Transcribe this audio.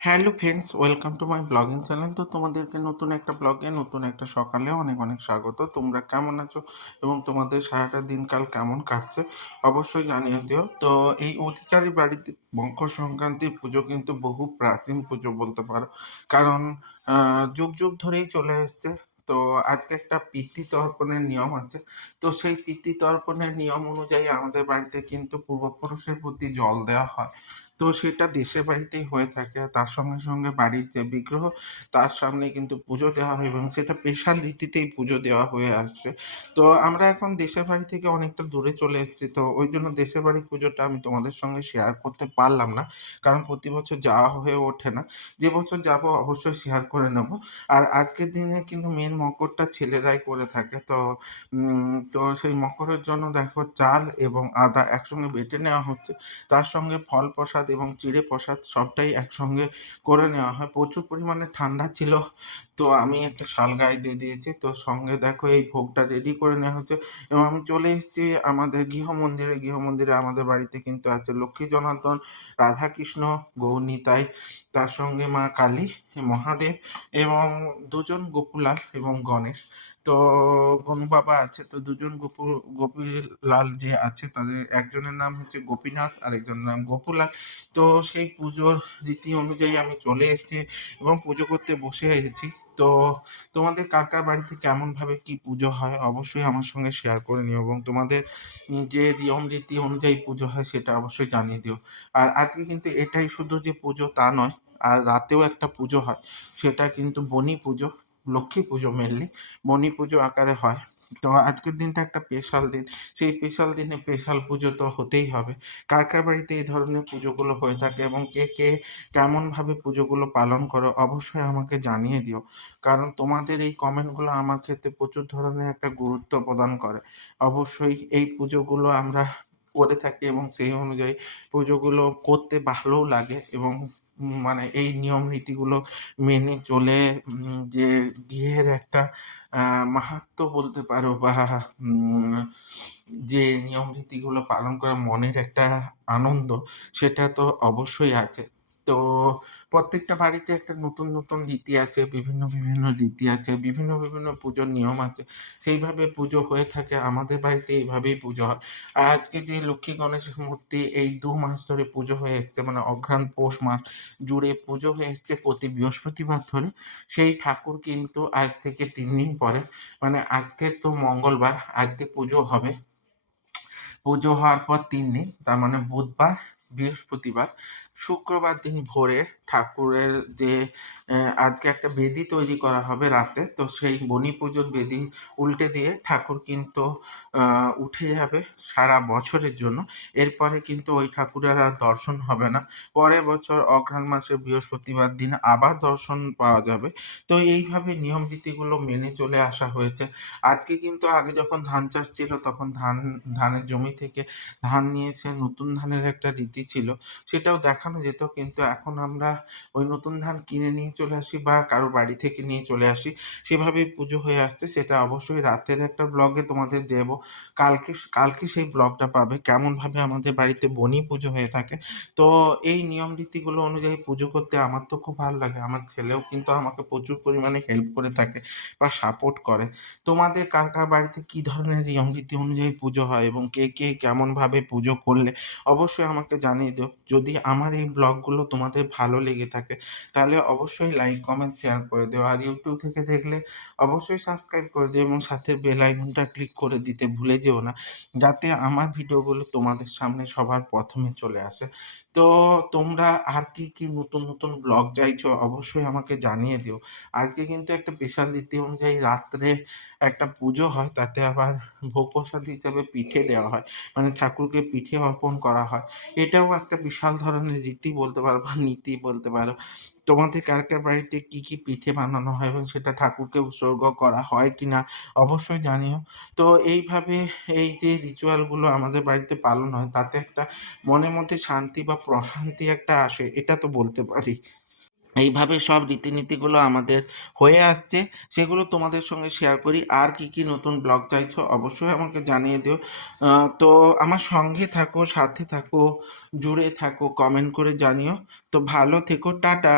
Hello friends, welcome to my blogging channel. তো তোমাদেরকে নতুন একটা ব্লগে, নতুন একটা সকালে অনেক অনেক স্বাগত। তোমরা কেমন আছো এবং তোমাদের সারাটা দিনকাল কেমন কাটছে অবশ্যই জানিয়ে দিও। তো এই অধিকারী বাড়িতে মকর সংক্রান্তি পুজো কিন্তু বহু প্রাচীন পুজো বলতে পারো। কারণ যুগ যুগ ধরেই চলে এসছে। তো আজকে একটা পিতৃ তর্পণের নিয়ম আছে। তো সেই পিতৃ তর্পণের নিয়ম অনুযায়ী আমাদের বাড়িতে কিন্তু পূর্বপুরুষের প্রতি জল দেওয়া হয়। তো সেটা দেশের বাড়িতেই হয়ে থাকে। তার সঙ্গে সঙ্গে বাড়ির যে বিগ্রহ, তার সামনে কিন্তু পুজো দেওয়া হয় এবং সেটা স্পেশাল রীতিতেই পুজো দেওয়া হয়ে আসছে। তো আমরা এখন দেশের বাড়ি থেকে অনেকটা দূরে চলে এসেছি। তো ওই জন্য দেশের বাড়ি পুজোটা আমি তোমাদের সঙ্গে শেয়ার করতে পারলাম না। কারণ প্রতি বছর যাওয়া হয়ে ওঠে না। যে বছর যাব অবশ্যই শেয়ার করে নেব। আর আজকের দিনে কিন্তু মেন মকরটা ছেলেরাই করে থাকে। তো তো সেই মকরের জন্য দেখো চাল এবং আদা একসঙ্গে বেটে নেওয়া হচ্ছে। তার সঙ্গে ফল প্রসাদ এবং চিড়ে প্রসাদ সবটাই একসঙ্গে করে নেওয়া হয়। প্রচুর পরিমাণে ঠান্ডা ছিল, তো আমি একটা শাল গায়ে দিয়ে দিয়েছি। তো সঙ্গে দেখো এই ভোগটা রেডি করে নেওয়া হচ্ছে এবং আমি চলে এসেছি আমাদের গৃহ মন্দিরে। গৃহ মন্দিরে আমাদের বাড়িতে কিন্তু আছে লক্ষ্মী জনার্দন, রাধাকৃষ্ণ, গৌরনিতাই, তার সঙ্গে মা কালী, মহাদেব এবং দুজন গোপুলাল এবং গণেশ। তো গনু বাবা আছে, তো দুজন গোপু, গোপীলাল যে আছে, তাদের একজনের নাম হচ্ছে গোপীনাথ আর একজনের নাম গোপুলাল। তো সেই পুজোর রীতি অনুযায়ী আমি চলে এসেছি এবং পুজো করতে বসে এসেছি তো তোমাদের কার কার বাড়িতে কেমনভাবে কি পুজো হয়, অবশ্যই আমার সঙ্গে শেয়ার করে নিও এবং তোমাদের যে নিয়ম রীতি অনুযায়ী পুজো হয় সেটা অবশ্যই জানিয়ে দিও। আর আজকে কিন্তু এটাই শুধু যে পুজো তা নয়, আর রাতেও একটা পুজো হয়, সেটা কিন্তু বনি পুজো। লক্ষ্মী পুজো মেনলি মণি পুজো আকারে হয়। তো আজকের দিনটা একটা স্পেশাল দিন। সেই স্পেশাল দিনে স্পেশাল পুজো তো হতেই হবে। কার কার বাড়িতে এই ধরনের পুজোগুলো হয়ে থাকে এবং কে কে কেমনভাবে পুজোগুলো পালন করো, অবশ্যই আমাকে জানিয়ে দিও। কারণ তোমাদের এই কমেন্টগুলো আমার ক্ষেত্রে প্রচুর ধরনের একটা গুরুত্ব প্রদান করে। অবশ্যই এই পুজোগুলো আমরা করে থাকি এবং সেই অনুযায়ী পুজোগুলো করতে ভালোও লাগে এবং মানে এই নিয়ম নীতিগুলো মেনে চলে যে বিয়ের একটা মাহাত্ম বলতে পারো বা যে নিয়ম রীতিগুলো পালন করা মনের একটা আনন্দ, সেটা তো অবশ্যই আছে। তো প্রত্যেকটা বাড়িতে একটা নতুন নতুন রীতি আছে, বিভিন্ন বিভিন্ন রীতি আছে, বিভিন্ন বিভিন্ন পুজোর নিয়ম আছে। সেইভাবে পুজো হয়ে থাকে। আমাদের বাড়িতে এইভাবেই পুজো হয়। আর আজকে যে লক্ষ্মী গণেশ মূর্তি এই দু মাস ধরে পুজো হয়ে এসছে মানে অঘ্রাণ পৌষ মাস জুড়ে পুজো হয়ে এসছে প্রতি বৃহস্পতিবার ধরে। সেই ঠাকুর কিন্তু আজ থেকে তিন দিন পরে। মানে আজকে তো মঙ্গলবার, আজকে পুজো হবে। পুজো হওয়ার পর তিন দিন, তার মানে বুধবার, বৃহস্পতিবার। শুক্রবার দিন ভোরে ঠাকুরের যে আজকে একটা বেদি তৈরি করা হবে রাতে, তো সেই বনি পুজোর বেদি উল্টে দিয়ে ঠাকুর কিন্তু উঠে যাবে সারা বছরের জন্য। এরপরে কিন্তু ওই ঠাকুরের আর দর্শন হবে না। পরের বছর অঘ্রাণ মাসের বৃহস্পতিবার দিন আবার দর্শন পাওয়া যাবে। তো এইভাবে নিয়ম রীতিগুলো মেনে চলে আসা হয়েছে। আজকে কিন্তু আগে যখন ধান চাষ ছিল, তখন ধান, ধানের জমি থেকে ধান নিয়ে এসে নতুন ধানের একটা রীতি ছিল। সেটাও দেখানো যেত, কিন্তু এখন আমরা ওই নতুন ধান কিনে নিয়ে চলে আসি বা কারও বাড়ি থেকে নিয়ে চলে আসি, সেভাবেই পুজো হয়ে আসছে। সেটা অবশ্যই রাতের একটা ব্লগে তোমাদের দেব। কালকে কালকে সেই ব্লগটা পাবে, কেমনভাবে আমাদের বাড়িতে বনি পুজো হয়ে থাকে। তো এই নিয়ম রীতিগুলো অনুযায়ী পুজো করতে আমার তো খুব ভালো লাগে। আমার ছেলেও কিন্তু আমাকে প্রচুর পরিমাণে হেল্প করে থাকে বা সাপোর্ট করে। তোমাদের কার কার বাড়িতে কি ধরনের নিয়ম রীতি অনুযায়ী পুজো হয় এবং কে কে কেমনভাবে পুজো করলে, অবশ্যই আমাকে জানিয়ে দিও। যদি আমার এই ব্লগগুলো তোমাদের ভালো লেগে থাকে, তাহলে অবশ্যই লাইক কমেন্ট শেয়ার করে দিও। আর ইউটিউব থেকে দেখলে অবশ্যই সাবস্ক্রাইব করে দিও এবং সাথে বেল আইকনটা ক্লিক করে দিতে ভুলে যেও না, যাতে আমার ভিডিওগুলো তোমাদের সামনে সবার প্রথমে চলে আসে। তো তোমরা আর কি কি নতুন নতুন ব্লগ চাইছো অবশ্যই আমাকে জানিয়ে দিও। আজকে কিন্তু একটা স্পেশাল রীতি অনুযায়ী রাত্রে একটা পুজো হয়, তাতে আবার ভোগ প্রসাদ হিসাবে পিঠে দেওয়া হয় মানে ঠাকুরকে পিঠে অর্পণ করা হয়। এটাও একটা বিশাল ধরনের রীতি বলতে পারো বা নীতি বলতে পারো, তোমাদের কার কার বাড়িতে কি কি পিঠে বানানো হয় এবং সেটা ঠাকুরকে উৎসর্গ করা হয় কি না অবশ্যই জানিও। তো এইভাবে এই যে রিচুয়ালগুলো আমাদের বাড়িতে পালন হয়, তাতে একটা মনের মধ্যে শান্তি বা প্রশান্তি একটা আসে, এটা তো বলতে পারি। এইভাবে সব রীতিনীতিগুলো আমাদের হয়ে আসছে, সেগুলো তোমাদের সঙ্গে শেয়ার করি। আর কি কি নতুন ব্লগ চাইছো অবশ্যই আমাকে জানিয়ে দিও। তো আমার সঙ্গে থাকো, সাথে থাকো, জুড়ে থাকো কমেন্ট করে জানিও। তো ভালো থেকো, টাটা।